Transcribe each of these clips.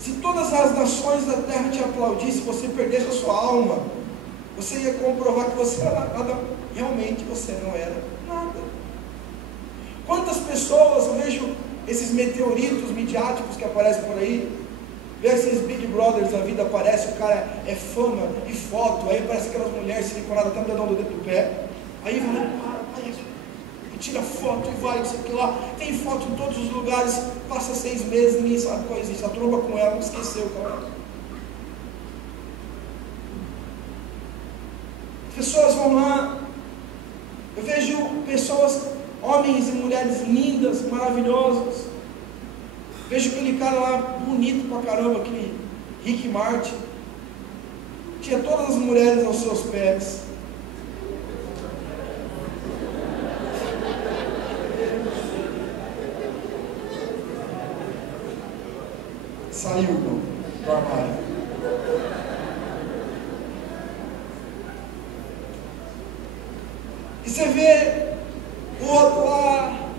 Se todas as nações da terra te aplaudissem, você perdesse a sua alma, você ia comprovar que você era nada, realmente você não era nada. Quantas pessoas, eu vejo esses meteoritos midiáticos que aparecem por aí, vejo esses Big Brothers da vida, aparece, o cara é fama e foto, aí aparece aquelas mulheres siliconadas, até me dando o dedo do pé, aí vai, e tira foto e vai, isso aqui lá, tem foto em todos os lugares, passa 6 meses, ninguém sabe qual existe, a tromba com ela, não esqueceu, cara. Pessoas vão lá, eu vejo pessoas, homens e mulheres lindas, maravilhosas, vejo aquele cara lá, bonito pra caramba, aquele Rick Martin, tinha todas as mulheres aos seus pés, saiu do armário. E você vê o outro lá,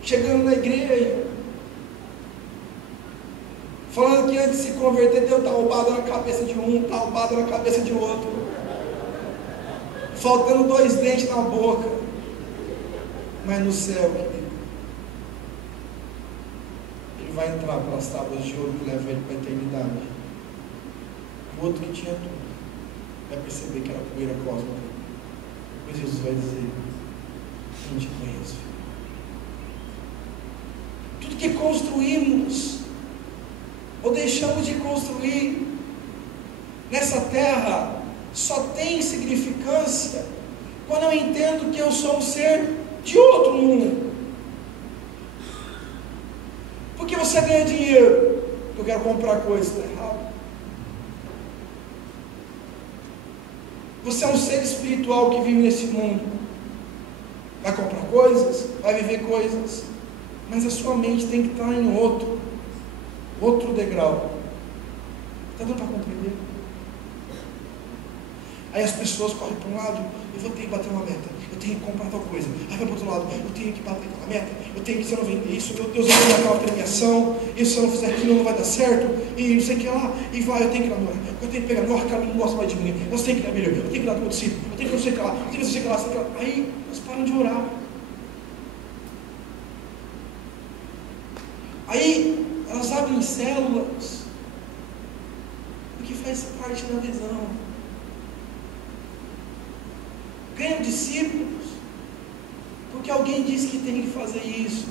chegando na igreja, falando que antes de se converter, deu taubada na cabeça de um, taubada na cabeça de outro, faltando 2 dentes na boca, mas no céu, ele vai entrar pelas tábuas de ouro que leva ele para a eternidade. O outro que tinha tudo, vai perceber que era poeira cósmica. Mas Jesus vai dizer: não te conheço, filho. Tudo que construímos ou deixamos de construir nessa terra só tem significância quando eu entendo que eu sou um ser de outro mundo. Porque você ganha dinheiro, eu quero comprar coisas, está errado. Você é um ser espiritual que vive nesse mundo, vai comprar coisas, vai viver coisas, mas a sua mente tem que estar em outro degrau. Está dando para compreender? Aí as pessoas correm para um lado: eu vou ter que bater uma meta, eu tenho que comprar tal coisa. Aí vai para o outro lado: eu tenho que bater aquela meta, eu tenho que, se eu não vender isso, meu Deus, eu vou dar aquela premiação, e se eu não fizer aquilo não vai dar certo, e não sei o que lá, e vai, eu tenho que namorar, eu tenho que pegar, não, aquela não gosta mais de mim, eu tenho que dar melhor, eu tenho que dar para o discípulo, eu tenho que não sei o que lá, eu tenho que não sei o que lá, sei o que lá. Aí elas param de orar. Aí elas abrem células, porque faz parte da visão. Ganham discípulos, porque alguém disse que tem que fazer isso.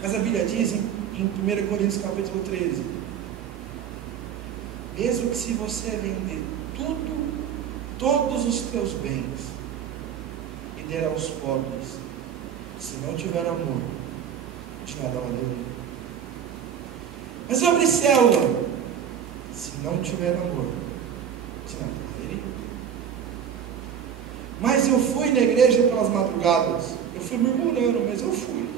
Mas a Bíblia diz em 1 Coríntios capítulo 13, mesmo que se você vender tudo, todos os teus bens, e der aos pobres, se não tiver amor, de nada valeu. Mas abre célula, se não tiver amor, de nada valeria. Mas eu fui na igreja pelas madrugadas, eu fui murmurando, mas eu fui.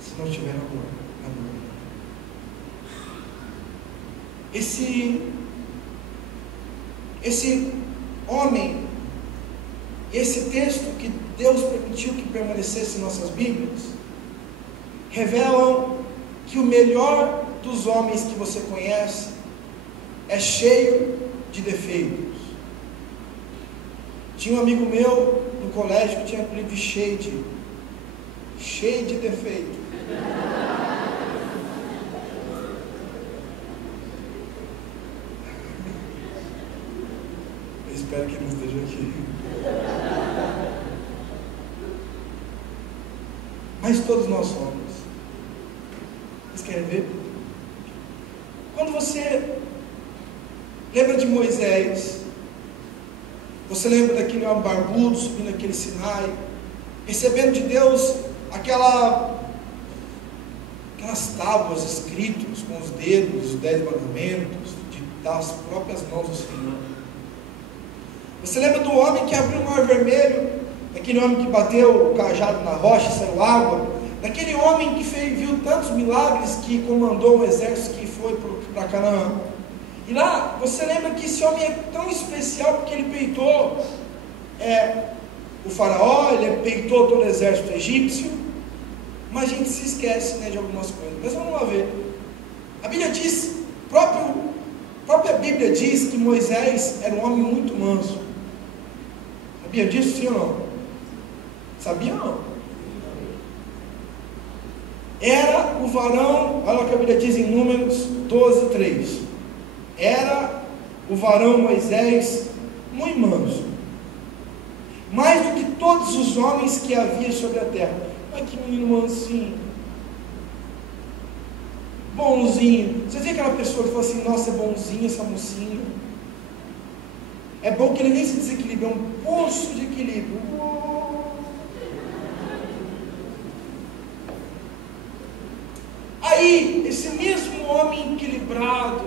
Se não tiver amor, amor. Esse homem, esse texto que Deus permitiu que permanecesse em nossas Bíblias, revelam que o melhor dos homens que você conhece é cheio de defeitos. Tinha um amigo meu no colégio que tinha apelido de cheio de defeito. Eu espero que ele não esteja aqui. Mas todos nós somos. Vocês querem ver? Quando você lembra de Moisés, você lembra daquele homem barbudo subindo aquele Sinai, recebendo de Deus aquelas tábuas escritas com os dedos, os 10 mandamentos, das próprias mãos do Senhor. Você lembra do homem que abriu o mar vermelho, daquele homem que bateu o cajado na rocha e saiu água, daquele homem que viu tantos milagres, que comandou um exército que foi para Canaã. E lá, você lembra que esse homem é tão especial porque ele peitou o faraó, ele peitou todo o exército egípcio, mas a gente se esquece, né, de algumas coisas. Mas vamos lá ver. A Bíblia diz, a própria Bíblia diz que Moisés era um homem muito manso. Sabia disso, sim ou não? Sabia ou não? Era o varão, olha o que a Bíblia diz em Números 12, 3. Era o varão Moisés muito manso, mais do que todos os homens que havia sobre a terra. Olha que menino mansinho, bonzinho. Você vê aquela pessoa que fala assim: nossa, é bonzinho essa mocinha. É bom que ele nem se desequilibra, é um poço de equilíbrio. Aí, esse mesmo homem equilibrado,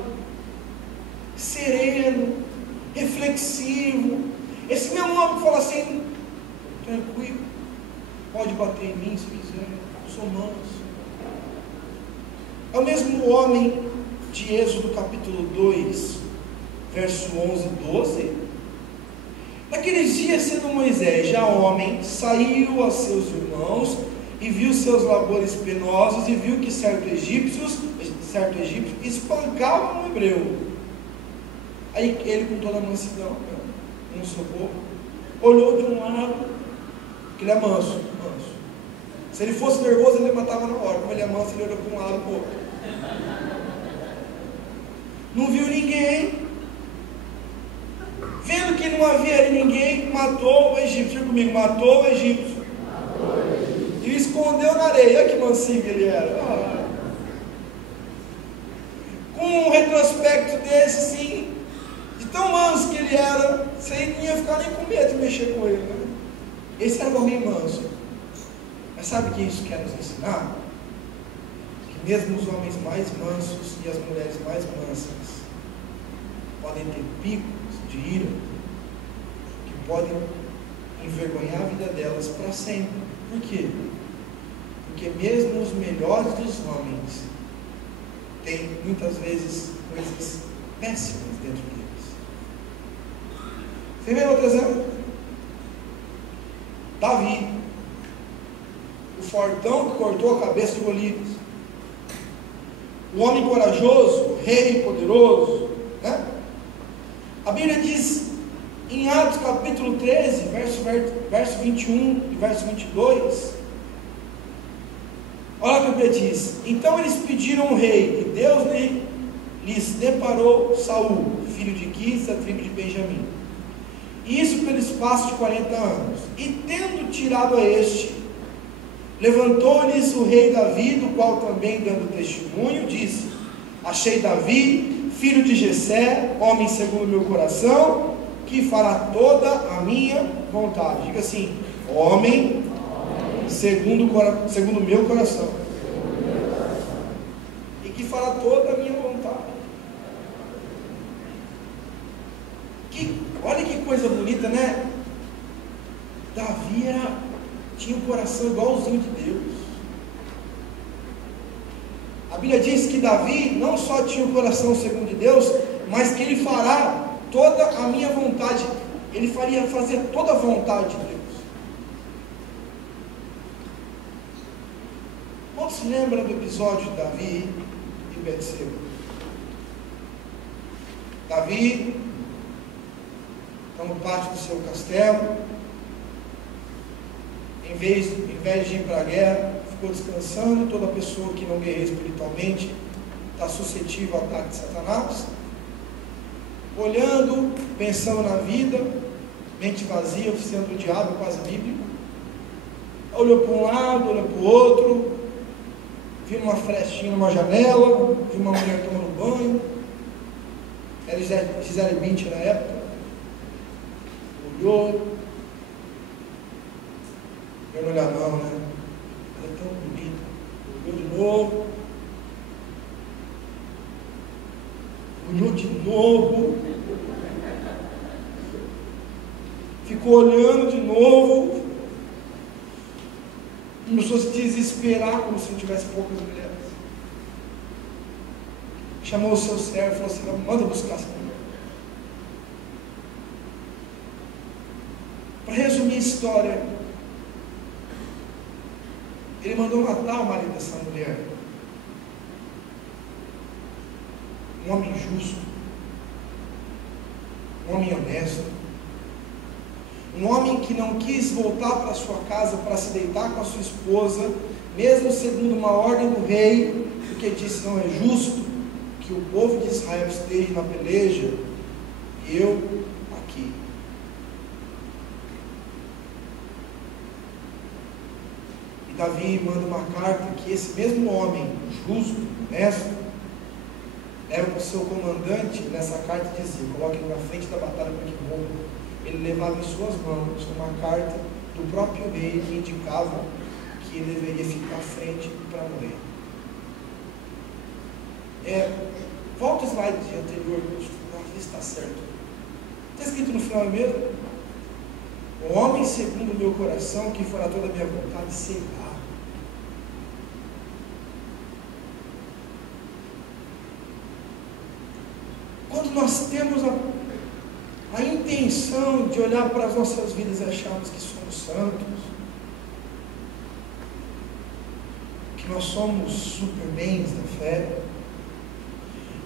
sereno, reflexivo, esse mesmo homem que fala assim: tranquilo, pode bater em mim se quiser, eu sou manso. É o mesmo homem de Êxodo capítulo 2, verso 11 e 12. Naqueles dias, sendo Moisés já homem, saiu a seus irmãos e viu seus labores penosos, e viu que certo egípcio espancava um hebreu. Aí ele, com toda a mansidão, não sou bobo, olhou de um lado, que ele é manso. Se ele fosse nervoso, ele matava na hora. Como ele é manso, ele olhou para um lado e para o outro. Não viu ninguém. Vendo que não havia ali ninguém, matou o egípcio. Diga comigo: matou o egípcio. E o escondeu na areia. Olha que mansinho que ele era. Com um retrospecto desse, sim, de tão manso que ele era, você não ia ficar nem com medo de mexer com ele, né? Esse era o homem manso. Mas sabe o que isso quer nos ensinar? Que mesmo os homens mais mansos e as mulheres mais mansas podem ter picos de ira que podem envergonhar a vida delas para sempre. Por quê? Porque mesmo os melhores dos homens têm muitas vezes coisas péssimas dentro deles. Você vê outro exemplo? Davi, o fortão que cortou a cabeça de Golias, o homem corajoso, o rei poderoso, né? A Bíblia diz em Atos capítulo 13, verso 21 e verso 22, olha o que a Bíblia diz: então eles pediram um rei, e Deus lhes deparou Saul, filho de Quis, da tribo de Benjamim, e isso pelo espaço de 40 anos, e tendo tirado a este, levantou-lhes o rei Davi, do qual também, dando testemunho, disse: achei Davi, filho de Jessé, homem segundo o meu coração, que fará toda a minha vontade. Diga assim: homem segundo o meu coração, e que fará toda a minha vontade. Olha que coisa bonita, né? Davi tinha um coração igualzinho de Deus. A Bíblia diz que Davi não só tinha o coração segundo de Deus, mas que ele fará toda a minha vontade. Ele faria fazer toda a vontade de Deus. Quantos se lembram do episódio de Davi e Betseba? Davi está no pátio do seu castelo. Em vez de ir para a guerra, ficou descansando. Toda pessoa que não guerreia espiritualmente está suscetível ao ataque de Satanás. Olhando, pensando na vida, mente vazia, oficiando o diabo, quase bíblico. Olhou para um lado, olhou para o outro, viu uma frestinha numa janela, viu uma mulher tomando banho. Era Gisele Bündchen na época. Olhou. Eu não olhar não, né? Ela é tão bonita. Olhou de novo. Olhou de novo. Ficou olhando de novo. Começou a se desesperar, como se não tivesse poucas mulheres. Chamou o seu servo e falou assim: manda buscar essa mulher. Para resumir a história, Ele mandou matar o marido dessa mulher. Um homem justo, um homem honesto, um homem que não quis voltar para sua casa para se deitar com a sua esposa, mesmo segundo uma ordem do rei, porque disse: não é justo que o povo de Israel esteja na peleja e eu aqui. E Davi manda uma carta que esse mesmo homem justo, honesto, era o seu comandante. Nessa carta dizia: coloque ele na frente da batalha para que morra. Ele levava em suas mãos uma carta do próprio rei que indicava que ele deveria ficar à frente para morrer. Volta o slide anterior, está certo. Está escrito no final mesmo: o homem segundo o meu coração, que fará toda a minha vontade, será. Quando nós temos a intenção de olhar para as nossas vidas e acharmos que somos santos, que nós somos super bens da fé,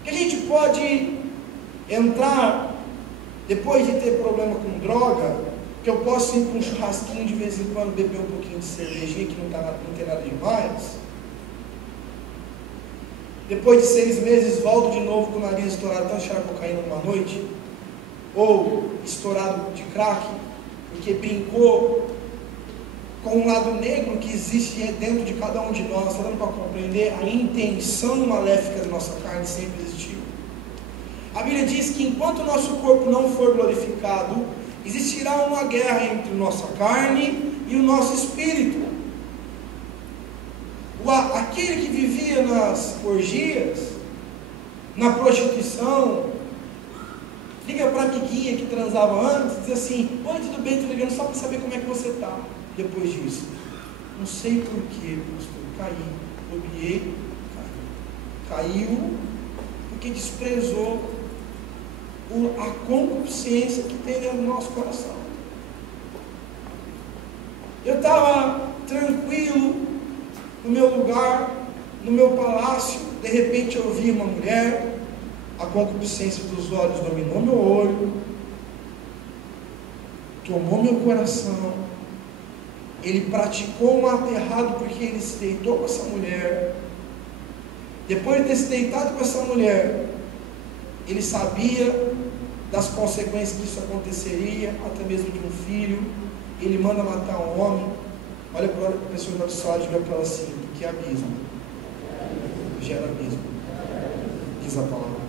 que a gente pode entrar, depois de ter problema com droga, que eu posso ir para um churrasquinho de vez em quando, beber um pouquinho de cervejinha, que não tem nada demais. Depois de 6 meses, volto de novo com o nariz estourado, tanto cheirar cocaína numa noite, ou estourado de crack, porque brincou com um lado negro que existe dentro de cada um de nós. Está dando para compreender? A intenção maléfica da nossa carne sempre existiu. A Bíblia diz que enquanto o nosso corpo não for glorificado, existirá uma guerra entre a nossa carne e o nosso espírito. Aquele que vivia nas orgias, na prostituição, liga para a amiguinha que transava antes, diz assim: oi, tudo bem, estou ligando só para saber como é que você está. Depois disso, não sei porquê, pastor, caí, bobeei, caiu, porque desprezou a concupiscência que tem dentro do nosso coração. Eu estava tranquilo no meu lugar, no meu palácio, de repente eu vi uma mulher, a concupiscência dos olhos dominou meu olho, tomou meu coração, ele praticou um ato errado porque ele se deitou com essa mulher. Depois de ter se deitado com essa mulher, ele sabia das consequências que isso aconteceria, até mesmo de um filho. Ele manda matar um homem. Olha para a pessoa do outro lado e olha para ela assim: que abismo gera abismo, diz a palavra.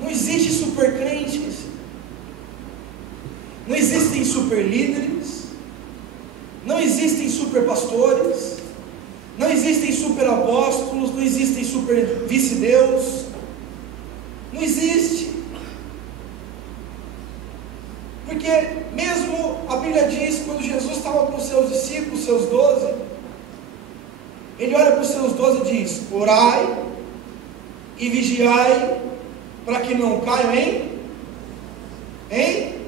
Não existe super crentes, não existem super líderes, não existem super pastores, não existem super apóstolos, não existem super vice-deus, não existe. Porque mesmo a Bíblia diz, quando Jesus estava com os seus discípulos, seus 12, ele olha para os seus 12 e diz: orai e vigiai para que não caiam em? E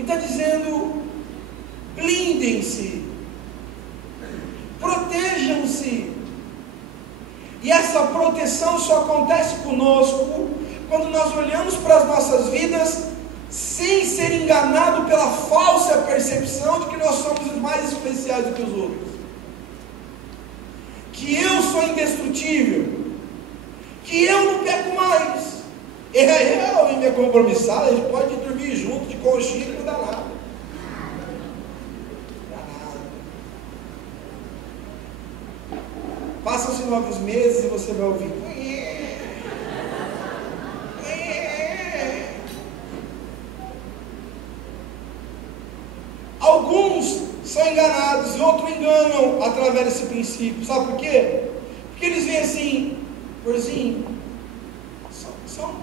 está dizendo: blindem-se, protejam-se. E essa proteção só acontece conosco quando nós olhamos para as nossas vidas sem ser enganado pela falsa percepção de que nós somos mais especiais do que os outros, que eu sou indestrutível, que eu não peco mais. Eu e minha compromissada, a gente pode dormir junto de conchinha, não dá nada. Passam-se 9 meses e você vai ouvir: alguns são enganados e outros enganam através desse princípio. Sabe por quê? Porque eles veem assim: porzinho, só